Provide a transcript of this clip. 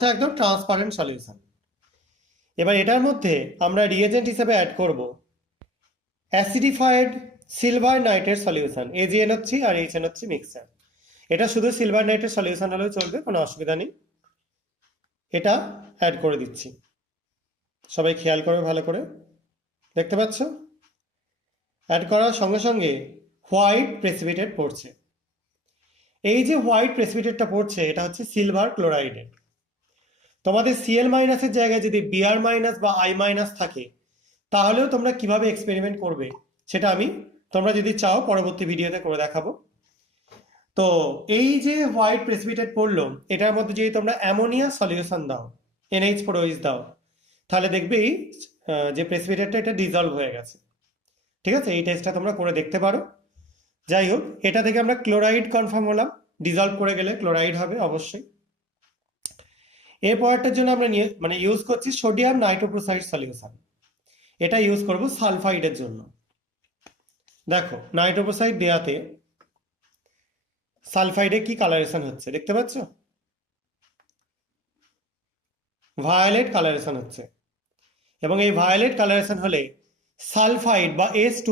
একদম transparent solution. এবার এটার মধ্যে আমরা রিয়েজেন্ট হিসেবে অ্যাড করব অ্যাসিডিফাইড সিলভার নাইট্রেট সলিউশন, AgNO3 আর HNO3 মিক্সচার। এটা শুধু সিলভার নাইট্রেট সলিউশন হলেও চলবে, কোনো অসুবিধা নেই। এটা অ্যাড করে দিচ্ছি, সবাই খেয়াল করবে ভালো করে। দেখতে পাচ্ছ অ্যাড করার সঙ্গে সঙ্গে হোয়াইট প্রেসিপিটেট পড়ছে। এই যে হোয়াইট প্রেসিপিটেটটা পড়ছে এটা হচ্ছে সিলভার ক্লোরাইডেট। তোমাদের Cl মাইনাসের জায়গায় যদি Br মাইনাস বা I মাইনাস থাকে তাহলেও তোমরা কিভাবে এক্সপেরিমেন্ট করবে সেটা আমি তোমরা যদি চাও পরবর্তী ভিডিওতে করে দেখাবো। তো এই যে হোয়াইট প্রেসিপিটেট পড়লো এটার মধ্যে যদি তোমরা অ্যামোনিয়া সলিউশন দাও, NH4OH দাও, তাহলে দেখবে যে প্রেসিপিটেটটা এটা ডিজলভ হয়ে গেছে। ঠিক আছে, এই টেস্টটা তোমরা করে দেখতে পারো। যাই হোক, এটা থেকে আমরা ক্লোরাইড কনফার্ম হলাম, ডিজলভ করে গেলে ক্লোরাইড হবে অবশ্যই। এর পরেরটার জন্য আমরা ইউজ করছি সোডিয়াম নাইট্রোক্লোরাইড সলিউশন। এটা ইউজ করব সালফাইডের জন্য। দেখো নাইট্রোক্লোরাইড দেওয়াতে সালফাইডে কি কালারেশন হচ্ছে দেখতে পাচ্ছ, ভায়োলেট কালারেশন হচ্ছে। এবং এই ভায়োলেট কালারেশন হলে সালফাইড বা S2